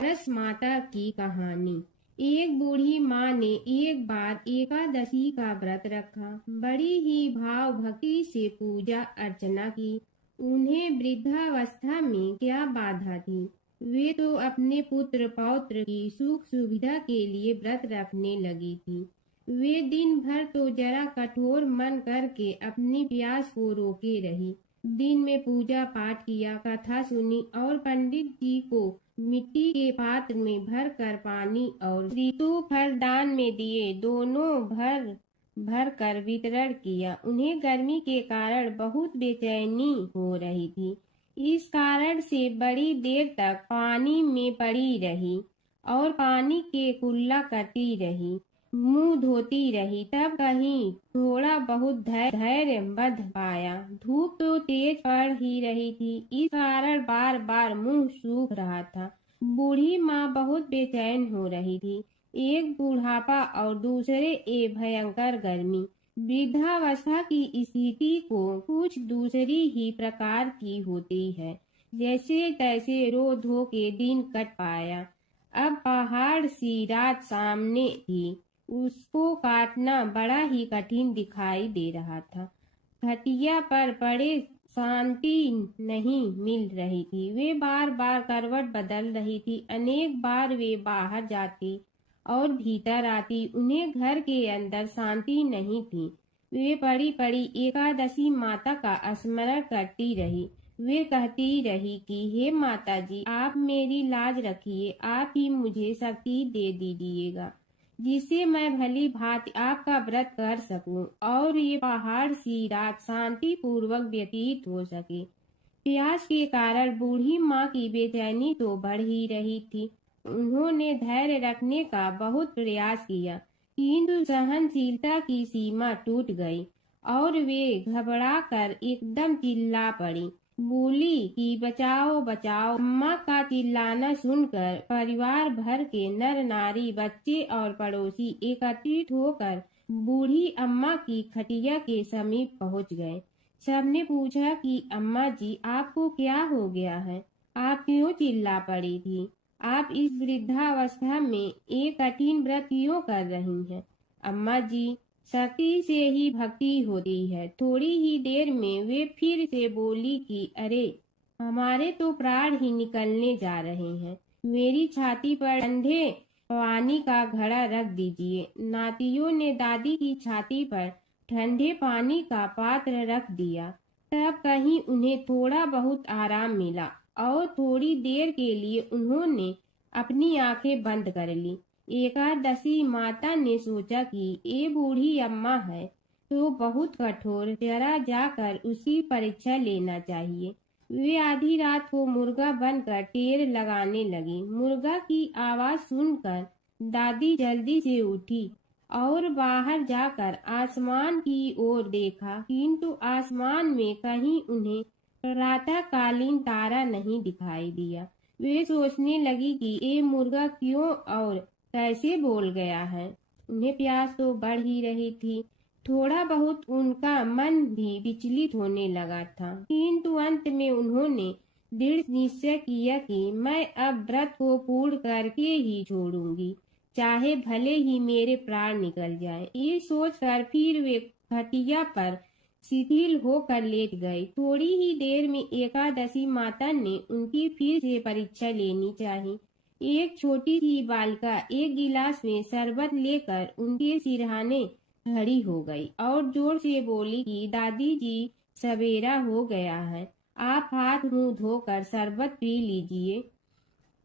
रस माता की कहानी। एक बूढ़ी माँ ने एक बार एकादशी का व्रत रखा। बड़ी ही भाव भक्ति से पूजा अर्चना की। उन्हें वृद्धावस्था में क्या बाधा थी। वे तो अपने पुत्र पौत्र की सुख सुविधा के लिए व्रत रखने लगी थी। वे दिन भर तो जरा कठोर मन करके अपनी प्यास को रोके रही। दिन में पूजा पाठ किया, कथा सुनी और पंडित जी को मिट्टी के पात्र में भर कर पानी और ऋतु फल दान में दिए। दोनों भर भर कर वितरण किया। उन्हें गर्मी के कारण बहुत बेचैनी हो रही थी। इस कारण से बड़ी देर तक पानी में पड़ी रही और पानी के कुल्ला करती रही, मुंह धोती रही। तब कहीं थोड़ा बहुत धैर्य बंध पाया। धूप तो तेज पड़ ही रही थी, इस कारण बार बार मुंह सूख रहा था। बूढ़ी माँ बहुत बेचैन हो रही थी। एक बुढ़ापा और दूसरे एक भयंकर गर्मी। वृद्धावस्था की स्थिति को कुछ दूसरी ही प्रकार की होती है। जैसे तैसे रो धो के दिन कट पाया। अब पहाड़ सी रात सामने थी, उसको काटना बड़ा ही कठिन दिखाई दे रहा था। खटिया पर पड़े शांति नहीं मिल रही थी। वे बार बार करवट बदल रही थी। अनेक बार वे बाहर जाती और भीतर आती। उन्हें घर के अंदर शांति नहीं थी। वे पड़ी पड़ी एकादशी माता का स्मरण करती रही। वे कहती रही कि हे माता जी, आप मेरी लाज रखिए, आप ही मुझे शक्ति दे दीजिएगा जिससे मैं भली भांति आपका व्रत कर सकूं और ये पहाड़ सी रात शांति पूर्वक व्यतीत हो सके। प्यास के कारण बूढ़ी माँ की बेचैनी तो बढ़ ही रही थी। उन्होंने धैर्य रखने का बहुत प्रयास किया, किंतु सहनशीलता की सीमा टूट गई और वे घबरा कर एकदम चिल्ला पड़ी। बोली कि बचाओ बचाओ। अम्मा का चिल्लाना सुनकर परिवार भर के नर नारी, बच्चे और पड़ोसी एकत्रित होकर बूढ़ी अम्मा की खटिया के समीप पहुंच गए। सबने पूछा कि अम्मा जी, आपको क्या हो गया है? आप क्यों चिल्ला पड़ी थी? आप इस वृद्धावस्था में एक कठिन व्रत क्यों कर रही हैं? अम्मा जी, शक्ति से ही भक्ति होती है। थोड़ी ही देर में वे फिर से बोली कि अरे, हमारे तो प्राण ही निकलने जा रहे हैं। मेरी छाती पर ठंडे पानी का घड़ा रख दीजिए। नातियों ने दादी की छाती पर ठंडे पानी का पात्र रख दिया। तब कहीं उन्हें थोड़ा बहुत आराम मिला और थोड़ी देर के लिए उन्होंने अपनी आंखें बंद कर ली। एकादशी माता ने सोचा कि ये बूढ़ी अम्मा है तो बहुत कठोर, जरा जाकर उसकी परीक्षा लेना चाहिए। वे आधी रात को मुर्गा बनकर टेर लगाने लगी। मुर्गा की आवाज सुनकर दादी जल्दी से उठी और बाहर जाकर आसमान की ओर देखा, किंतु आसमान में कहीं उन्हें प्रातःकालीन तारा नहीं दिखाई दिया। वे सोचने लगी कि ये मुर्गा क्यों और कैसे बोल गया है। उन्हें प्यास तो बढ़ ही रही थी। थोड़ा बहुत उनका मन भी विचलित होने लगा था, किंतु अंत में उन्होंने दृढ़ निश्चय किया कि मैं अब व्रत को पूर्ण करके ही छोड़ूंगी, चाहे भले ही मेरे प्राण निकल जाएं। ये सोचकर फिर वे खटिया पर शिथिल होकर लेट गए। थोड़ी ही देर में एकादशी माता ने उनकी फिर से परीक्षा लेनी चाहिए। एक छोटी सी बालिका एक गिलास में शरबत लेकर उनके सिरहाने खड़ी हो गई और जोर से बोली कि दादी जी, सवेरा हो गया है, आप हाथ मुंह धोकर शरबत पी लीजिए।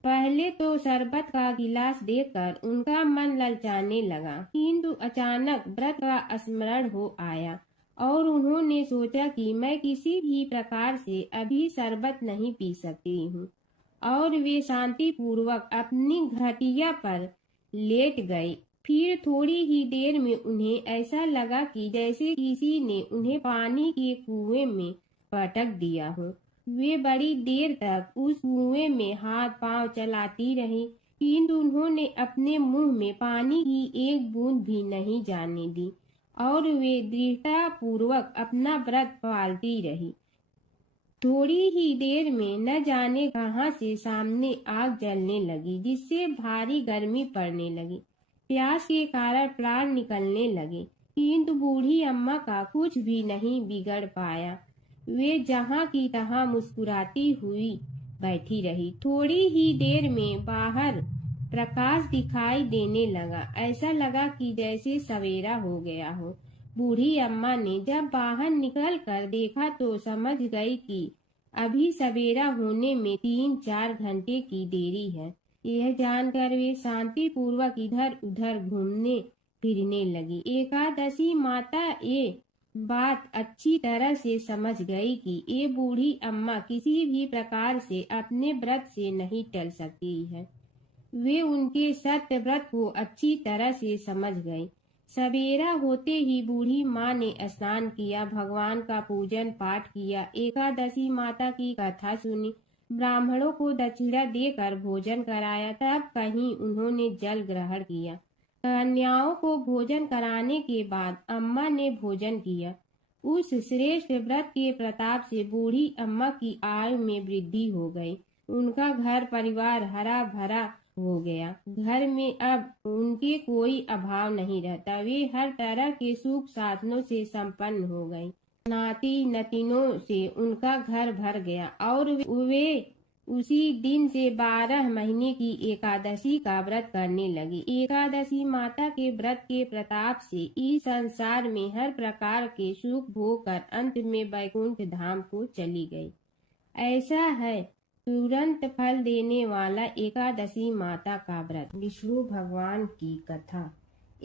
पहले तो शरबत का गिलास देखकर उनका मन ललचाने लगा, किंतु अचानक व्रत का स्मरण हो आया और उन्होंने सोचा कि मैं किसी भी प्रकार से अभी शरबत नहीं पी सकती हूँ और वे शांति पूर्वक अपनी घटिया पर लेट गए। फिर थोड़ी ही देर में उन्हें ऐसा लगा कि जैसे किसी ने उन्हें पानी के कुएं में पटक दिया हो। वे बड़ी देर तक उस कुएं में हाथ पांव चलाती रही, किंतु उन्होंने अपने मुंह में पानी की एक बूंद भी नहीं जाने दी और वे दृढ़ता पूर्वक अपना व्रत पालती रही। थोड़ी ही देर में न जाने कहां से सामने आग जलने लगी, जिससे भारी गर्मी पड़ने लगी। प्यास के कारण प्राण निकलने लगे, किंतु बूढ़ी अम्मा का कुछ भी नहीं बिगड़ पाया। वे जहां की तहां मुस्कुराती हुई बैठी रही। थोड़ी ही देर में बाहर प्रकाश दिखाई देने लगा। ऐसा लगा कि जैसे सवेरा हो गया हो। बूढ़ी अम्मा ने जब बाहर निकल कर देखा तो समझ गई कि अभी सवेरा होने में 3-4 घंटे की देरी है। यह जानकर वे शांति पूर्वक इधर उधर घूमने फिरने लगी। एकादशी माता ये बात अच्छी तरह से समझ गई कि ये बूढ़ी अम्मा किसी भी प्रकार से अपने व्रत से नहीं टल सकती है। वे उनके सत्य व्रत को अच्छी तरह से समझ गई। सवेरा होते ही बूढ़ी माँ ने स्नान किया, भगवान का पूजन पाठ किया, एकादशी माता की कथा सुनी, ब्राह्मणों को दक्षिणा देकर भोजन कराया। तब कहीं उन्होंने जल ग्रहण किया। कन्याओं को भोजन कराने के बाद अम्मा ने भोजन किया। उस श्रेष्ठ व्रत के प्रताप से बूढ़ी अम्मा की आयु में वृद्धि हो गई। उनका घर परिवार हरा भरा हो गया। घर में अब उनके कोई अभाव नहीं रहता। वे हर तरह के सुख साधनों से संपन्न हो गई। नाती नतीनों से उनका घर भर गया और वे उसी दिन से 12 महीने की एकादशी का व्रत करने लगी। एकादशी माता के व्रत के प्रताप से इस संसार में हर प्रकार के सुख भोग कर अंत में वैकुंठ धाम को चली गई। ऐसा है तुरंत फल देने वाला एकादशी माता का व्रत। विष्णु भगवान की कथा।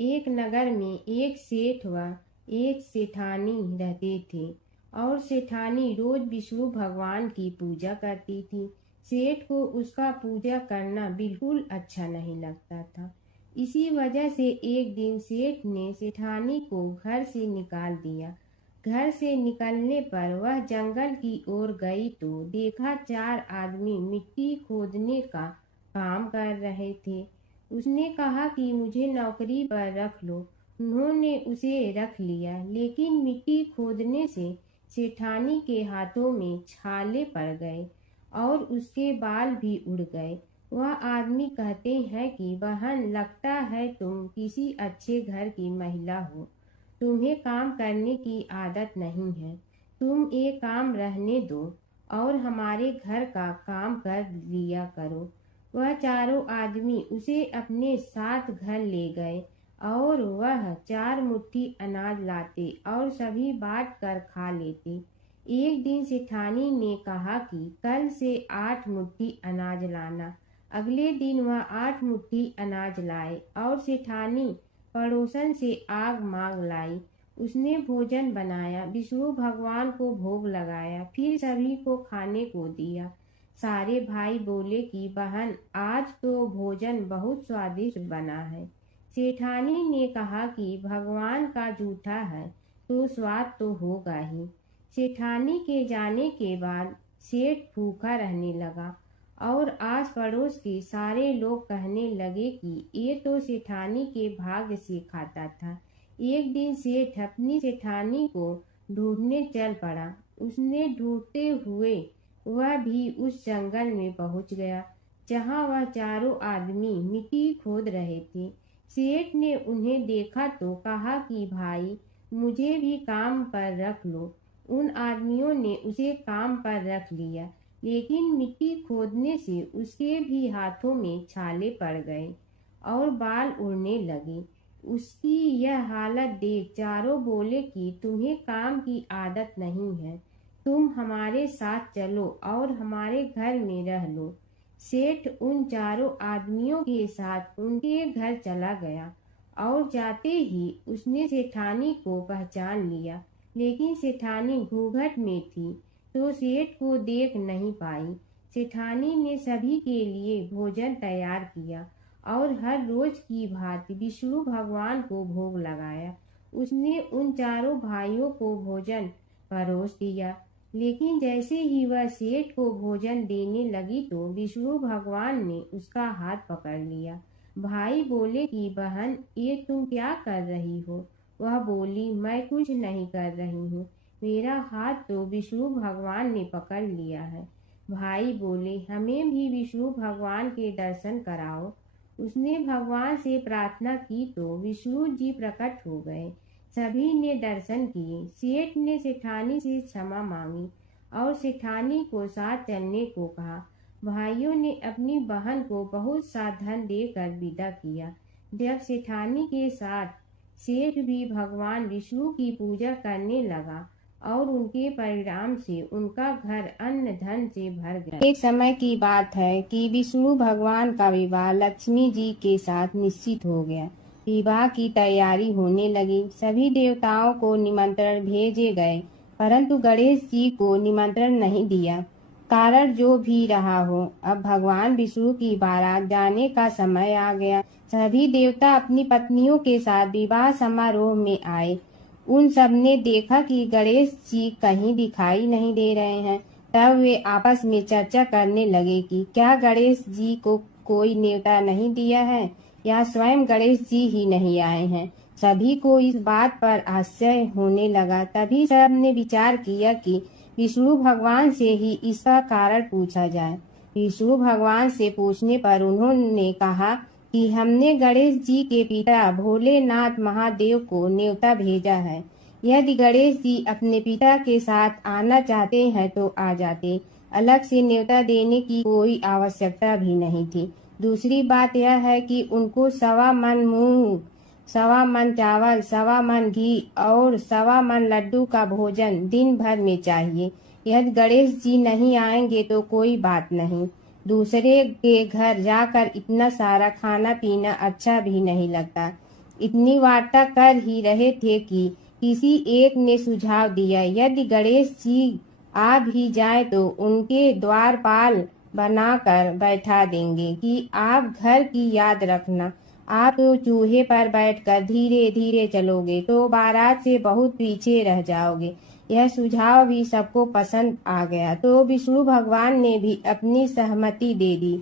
एक नगर में एक सेठ व एक सेठानी रहते थे और सेठानी रोज विष्णु भगवान की पूजा करती थी। सेठ को उसका पूजा करना बिल्कुल अच्छा नहीं लगता था। इसी वजह से एक दिन सेठ ने सेठानी को घर से निकाल दिया। घर से निकलने पर वह जंगल की ओर गई तो देखा 4 आदमी मिट्टी खोदने का काम कर रहे थे। उसने कहा कि मुझे नौकरी पर रख लो। उन्होंने उसे रख लिया, लेकिन मिट्टी खोदने से सेठानी के हाथों में छाले पड़ गए और उसके बाल भी उड़ गए। वह आदमी कहते हैं कि बहन, लगता है तुम किसी अच्छे घर की महिला हो। तुम्हें काम करने की आदत नहीं है। तुम ये काम रहने दो और हमारे घर का काम कर लिया करो। वह चारों आदमी उसे अपने साथ घर ले गए और वह 4 मुट्ठी अनाज लाते और सभी बांट कर खा लेते। एक दिन सेठानी ने कहा कि कल से 8 मुट्ठी अनाज लाना। अगले दिन वह 8 मुट्ठी अनाज लाए और सेठानी पड़ोसन से आग मांग लाई। उसने भोजन बनाया, विष्णु भगवान को भोग लगाया, फिर सभी को खाने को दिया। सारे भाई बोले कि बहन, आज तो भोजन बहुत स्वादिष्ट बना है। सेठानी ने कहा कि भगवान का जूठा है तो स्वाद तो होगा ही। सेठानी के जाने के बाद सेठ भूखा रहने लगा और आस पड़ोस के सारे लोग कहने लगे कि ये तो सेठानी के भाग्य से खाता था। एक दिन सेठ अपनी सेठानी को ढूंढने चल पड़ा। उसने ढूंढते हुए वह भी उस जंगल में पहुंच गया जहां वह चारों आदमी मिट्टी खोद रहे थे। सेठ ने उन्हें देखा तो कहा कि भाई, मुझे भी काम पर रख लो। उन आदमियों ने उसे काम पर रख लिया, लेकिन मिट्टी खोदने से उसके भी हाथों में छाले पड़ गए और बाल उड़ने लगे। उसकी यह हालत देख चारों बोले कि तुम्हें काम की आदत नहीं है, तुम हमारे साथ चलो और हमारे घर में रह लो। सेठ उन चारों आदमियों के साथ उनके घर चला गया और जाते ही उसने सेठानी को पहचान लिया, लेकिन सेठानी घूंघट में थी तो सेठ को देख नहीं पाई। सेठानी ने सभी के लिए भोजन तैयार किया और हर रोज की भांति विष्णु भगवान को भोग लगाया। उसने उन चारों भाइयों को भोजन परोस दिया, लेकिन जैसे ही वह सेठ को भोजन देने लगी तो विष्णु भगवान ने उसका हाथ पकड़ लिया। भाई बोले कि बहन, ये तुम क्या कर रही हो? वह बोली, मैं कुछ नहीं कर रही हूँ, मेरा हाथ तो विष्णु भगवान ने पकड़ लिया है। भाई बोले, हमें भी विष्णु भगवान के दर्शन कराओ। उसने भगवान से प्रार्थना की तो विष्णु जी प्रकट हो गए। सभी ने दर्शन किए। सेठ ने सेठानी से क्षमा मांगी और सेठानी को साथ चलने को कहा। भाइयों ने अपनी बहन को बहुत सा धन देकर विदा किया। जब सेठानी के साथ सेठ भी भगवान विष्णु की पूजा करने लगा और उनके परिणाम से उनका घर अन्न धन से भर गया। एक समय की बात है कि विष्णु भगवान का विवाह लक्ष्मी जी के साथ निश्चित हो गया। विवाह की तैयारी होने लगी। सभी देवताओं को निमंत्रण भेजे गए, परंतु गणेश जी को निमंत्रण नहीं दिया। कारण जो भी रहा हो, अब भगवान विष्णु की बारात जाने का समय आ गया। सभी देवता अपनी पत्नियों के साथ विवाह समारोह में आए। उन सब ने देखा कि गणेश जी कहीं दिखाई नहीं दे रहे हैं। तब वे आपस में चर्चा करने लगे कि क्या गणेश जी को कोई न्योता नहीं दिया है या स्वयं गणेश जी ही नहीं आए हैं। सभी को इस बात पर आश्चर्य होने लगा। तभी सब ने विचार किया कि विष्णु भगवान से ही इसका कारण पूछा जाए। विष्णु भगवान से पूछने पर उन्होंने कहा कि हमने गणेश जी के पिता भोलेनाथ महादेव को न्योता भेजा है। यदि गणेश जी अपने पिता के साथ आना चाहते हैं तो आ जाते। अलग से न्योता देने की कोई आवश्यकता भी नहीं थी। दूसरी बात यह है कि उनको 1.25 मन मूंग, 1.25 मन चावल, 1.25 मन घी और 1.25 मन लड्डू का भोजन दिन भर में चाहिए। यदि गणेश जी नहीं आएंगे तो कोई बात नहीं। दूसरे के घर जाकर इतना सारा खाना पीना अच्छा भी नहीं लगता। इतनी वार्ता कर ही रहे थे कि किसी एक ने सुझाव दिया, यदि गणेश जी आ भी जाए तो उनके द्वारपाल बनाकर बैठा देंगे कि आप घर की याद रखना। आप तो चूहे पर बैठकर धीरे धीरे चलोगे तो बारात से बहुत पीछे रह जाओगे। यह सुझाव भी सबको पसंद आ गया तो विष्णु भगवान ने भी अपनी सहमति दे दी।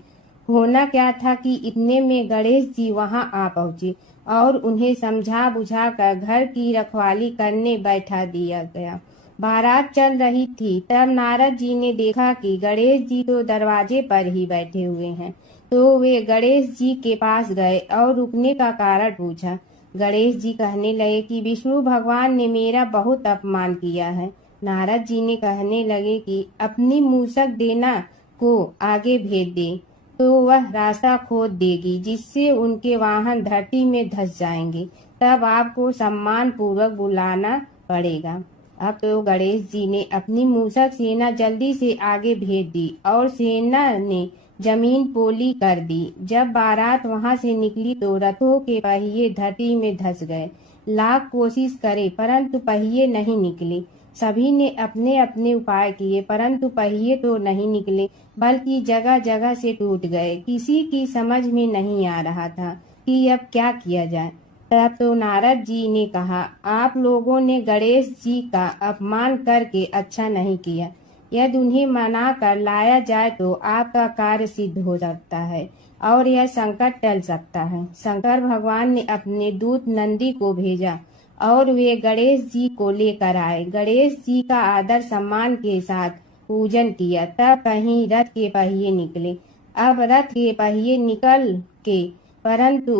होना क्या था कि इतने में गणेश जी वहां आ पहुंचे और उन्हें समझा बुझा कर घर की रखवाली करने बैठा दिया गया। बारात चल रही थी, तब नारद जी ने देखा कि गणेश जी तो दरवाजे पर ही बैठे हुए हैं। तो वे गणेश जी के पास गए और रुकने का कारण पूछा। गणेश जी कहने लगे कि विष्णु भगवान ने मेरा बहुत अपमान किया है। नारद जी ने कहने लगे कि अपनी मूसक देना को आगे भेज दे तो वह रास्ता खोद देगी, जिससे उनके वाहन धरती में धंस जाएंगे। तब आपको सम्मान पूर्वक बुलाना पड़ेगा। अब तो गणेश जी ने अपनी मूसक सेना जल्दी से आगे भेज दी और सेना ने जमीन पोली कर दी। जब बारात वहां से निकली तो रथों के पहिए धरती में धंस गए। लाख कोशिश करे परंतु पहिए नहीं निकले। सभी ने अपने अपने उपाय किए परंतु पहिए तो नहीं निकले, बल्कि जगह जगह से टूट गए। किसी की समझ में नहीं आ रहा था कि अब क्या किया जाए। तब तो नारद जी ने कहा, आप लोगों ने गणेश जी का अपमान करके अच्छा नहीं किया। यदि उन्हें मना कर लाया जाए तो आपका कार्य सिद्ध हो सकता है और यह संकट टल सकता है। शंकर भगवान ने अपने दूत नंदी को भेजा और वे गणेश जी को लेकर आए। गणेश जी का आदर सम्मान के साथ पूजन किया। तब कहीं रथ के पहिए निकले। अब रथ के पहिए निकल के परंतु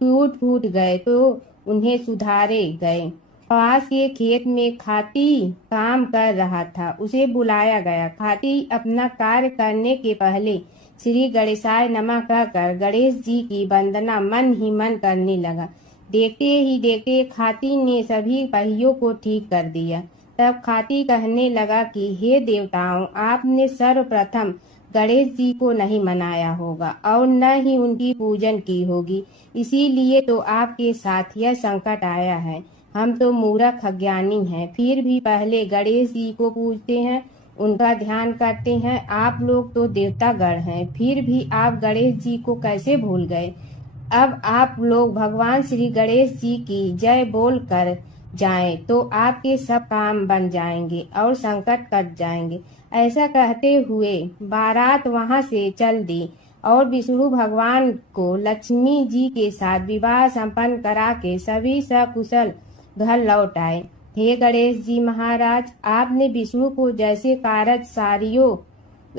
टूट फूट गए तो उन्हें सुधारे गए। पास के खेत में खाती काम कर रहा था, उसे बुलाया गया। खाती अपना कार्य करने के पहले श्री गणेशाय नमः कहकर गणेश जी की वंदना मन ही मन करने लगा। देखते ही देखते खाती ने सभी पहियों को ठीक कर दिया। तब खाती कहने लगा कि हे देवताओं, आपने सर्वप्रथम गणेश जी को नहीं मनाया होगा और न ही उनकी पूजन की होगी, इसीलिए तो आपके साथ यह संकट आया है। हम तो मूर्ख अज्ञानी हैं, फिर भी पहले गणेश जी को पूजते हैं, उनका ध्यान करते हैं। आप लोग तो देवतागण हैं, फिर भी आप गणेश जी को कैसे भूल गए। अब आप लोग भगवान श्री गणेश जी की जय बोल कर जाएं तो आपके सब काम बन जाएंगे और संकट कट जाएंगे। ऐसा कहते हुए बारात वहां से चल दी और विष्णु भगवान को लक्ष्मी जी के साथ विवाह संपन्न करा के सभी सकुशल घर लौट आए। हे गणेश जी महाराज, आपने विष्णु को जैसे कारज सारियो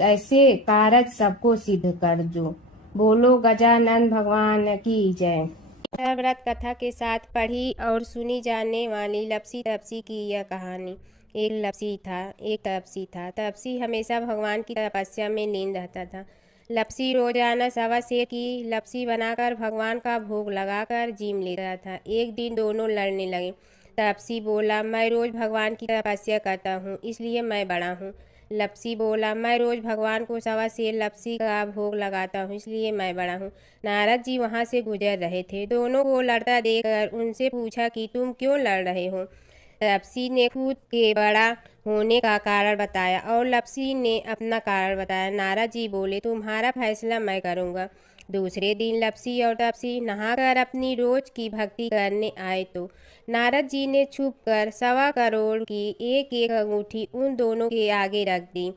ऐसे कारज सबको सिद्ध कर जो। बोलो गजानन भगवान की जय। व्रत कथा के साथ पढ़ी और सुनी जाने वाली लपसी तपसी की यह कहानी। एक तपसी था। तपसी हमेशा भगवान की तपस्या में लीन रहता था। लपसी रोजाना सवा सेर की लपसी बनाकर भगवान का भोग लगाकर जीम लेता था। एक दिन दोनों लड़ने लगे। तपसी बोला, मैं रोज भगवान की तपस्या करता हूँ, इसलिए मैं बड़ा हूँ। लपसी बोला, मैं रोज भगवान को सवा सेर लपसी का भोग लगाता हूँ, इसलिए मैं बड़ा हूँ। नारद जी वहाँ से गुजर रहे थे। दोनों को लड़ता देखकर उनसे पूछा कि तुम क्यों लड़ रहे हो। लपसी ने खुद के बड़ा होने का कारण बताया और लपसी ने अपना कारण बताया। नारद जी बोले, तुम्हारा फैसला मैं करूँगा। दूसरे दिन लपसी और तपसी नहाकर अपनी रोज की भक्ति करने आए तो नारद जी ने छुपकर 1.25 करोड़ की एक एक अंगूठी उन दोनों के आगे रख दी।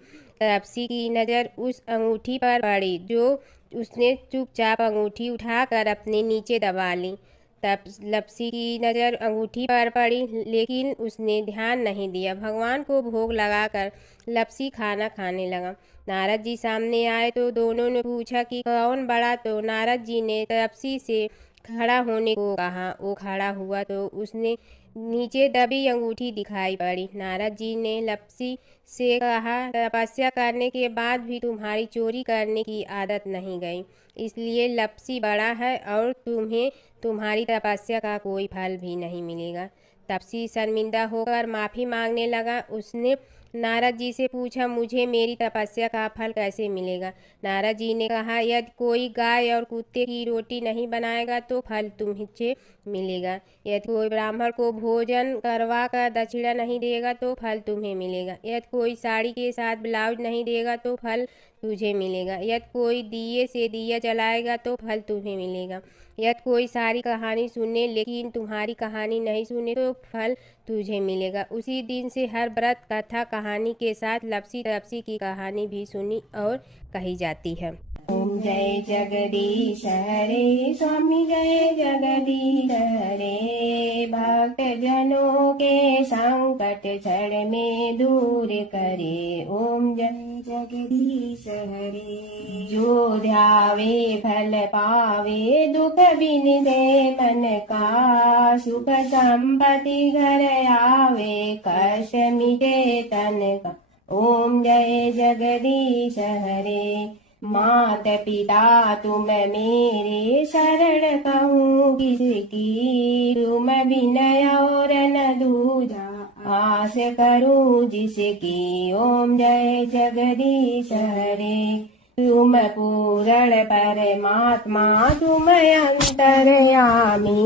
तपसी की नज़र उस अंगूठी पर पड़ी जो उसने चुपचाप अंगूठी उठाकर अपने नीचे दबा ली। तब लपसी की नज़र अंगूठी पर पड़ी, लेकिन उसने ध्यान नहीं दिया। भगवान को भोग लगाकर लपसी खाना खाने लगा। नारद जी सामने आए तो दोनों ने पूछा कि कौन बड़ा, तो नारद जी ने तपसी से खड़ा होने को कहा। वो खड़ा हुआ तो उसने नीचे दबी अंगूठी दिखाई पड़ी। नारद जी ने लपसी से कहा, तपस्या करने के बाद भी तुम्हारी चोरी करने की आदत नहीं गई, इसलिए लपसी बड़ा है और तुम्हें तुम्हारी तपस्या का कोई फल भी नहीं मिलेगा। तपसी शर्मिंदा होकर माफ़ी मांगने लगा। उसने नारद जी से पूछा, मुझे मेरी तपस्या का फल कैसे मिलेगा। नारद जी ने कहा, यदि कोई गाय और कुत्ते की रोटी नहीं बनाएगा तो फल तुम्हें मिलेगा। यदि कोई ब्राह्मण को भोजन करवा कर दक्षिणा नहीं देगा तो फल तुम्हें मिलेगा। यदि कोई साड़ी के साथ ब्लाउज नहीं देगा तो फल तुझे मिलेगा। यदि कोई दिए से दिया जलाएगा तो फल तुम्हें मिलेगा। यदि कोई सारी कहानी सुने लेकिन तुम्हारी कहानी नहीं सुने तो फल तुझे मिलेगा। उसी दिन से हर व्रत कथा कहानी के साथ लपसी तपसी की कहानी भी सुनी और कही जाती है। ओम जय जगदीश हरे, स्वामी जय जगदीश हरे। भक्त जनों के संकट क्षण में दूर करे। ओम जय जगदीश हरे। जो ध्यावे फल पावे, दुख बिन दे मन का। सुख संपत्ति घर आवे, कष्ट मिटे तन का। ओम जय जगदीश हरे। मात पिता तुम मेरे, शरण कहूँ किसकी। तुम विनय और न दूजा, आस करूँ जिसकी। ओम जय जगदीश हरे। तुम पूर्ण परमात्मा, तुम अंतर्यामी।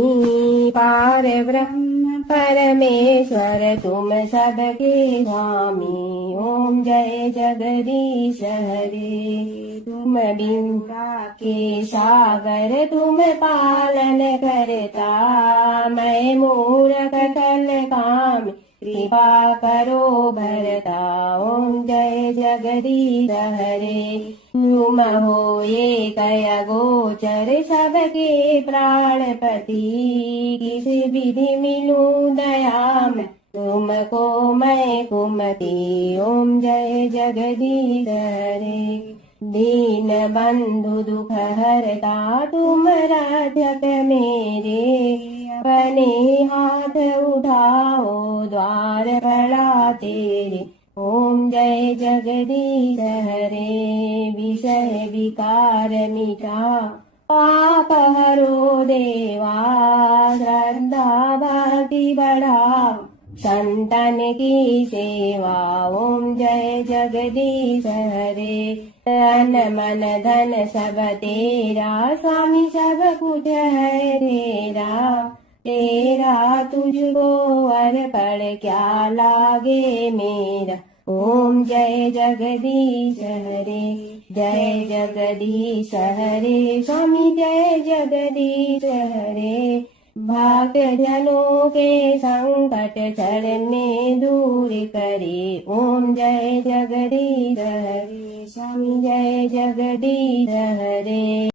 पार ब्रह्म परमेश्वर, तुम सबके स्वामी। ओम जय जगदीश हरे। तुम बिंदा के सागर, तुम पालन करता। मैं मूर्ख कल काम, कृपा करो भरता। ओम जय जगदीश हरे। तुम हो एक अगोचर, सबके प्राणपति। किस विधि मिलूं दया में, तुमको मैं कुमति। ओम जय जगदीश हरे। दीन बंधु दुख हरता, तुम रक्षक मेरे। अपने हाथ उठाओ, द्वार बड़ा तेरे। ओम जय जगदीश हरे। विषय विकार मिटा, पाप हरो देवा। श्रद्धा भक्ति बढ़ाओ, संतन की सेवा। ओम जय जगदीश हरे। तन मन धन सब तेरा, स्वामी सब कुछ है तेरा। तेरा तुझको अर्पण क्या लागे मेरा। ओम जय जगदीश हरे। जय जगदीश हरे, स्वामी जय जगदीश हरे। भक्त जनों के संकट क्षण में दूर करे। ओम जय जगदीश हरे, स्वामी जय जगदीश हरे।